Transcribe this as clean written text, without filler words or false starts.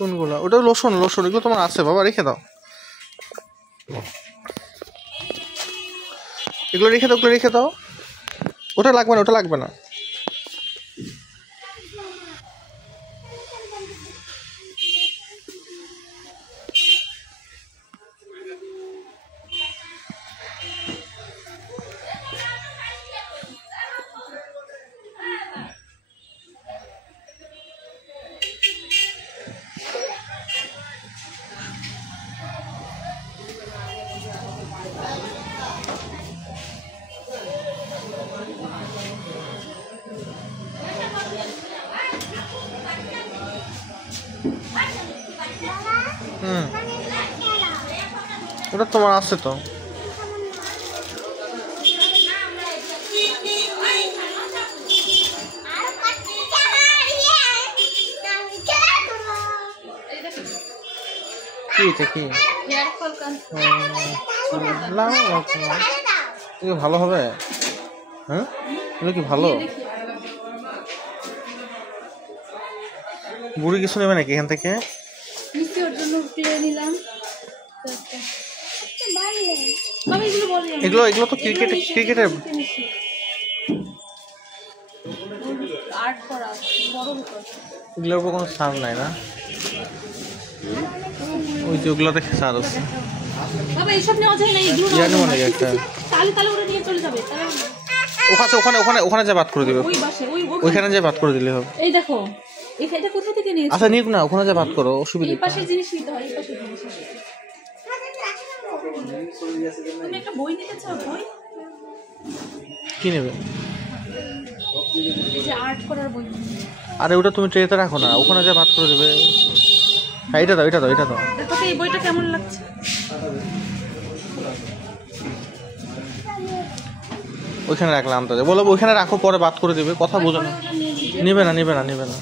কোনগুলো? ওটা lotion, lotion এগুলো তোমার আছে বাবা, রেখে দাও। এগুলো রেখে দাও, ওগুলো রেখে দাও। ওটা লাগবে না, ওটা লাগবে না। ওটা তোমার আছে তো। কি এটা কি? ভালো হবে? হ্যাঁ, এগুলো কি ভালো? বুড়ি কিছু নেবে নাকি এখান থেকে? এগুলো এগুলো তো ক্রিকেটের এগুলোর উপর কোনো ছাড় নাই না? ওই যে ওগুলোতে ছাড় আছে। ওখানে যা বাদ করে দিবে, ওইখানে যা বাদ করে দিলে হবে। এই দেখো এটা কোথা থেকে নিয়েছো? আচ্ছা নিক না, ওখানে যা বাদ করো, অসুবিধা। এই পাশে জিনিস নিতে হয়, এই পাশে জিনিস। তুমি একটা বই নিতে চাও? বই কি নেবে? এই যে আর্ট করার বই। আরে ওটা তুমি ট্রেতে রাখো না, ওখানে যা বাদ করে দেবে। হ্যাঁ এটা দাও, এটা দাও, এটা দাও। দেখো এই বইটা কেমন লাগছে। ওইখানে রাখলাম তো, বলো ওইখানে রাখো, পরে বাদ করে দেবে। কথা বোঝো না। নেবে না, নেবে না, নেবে না।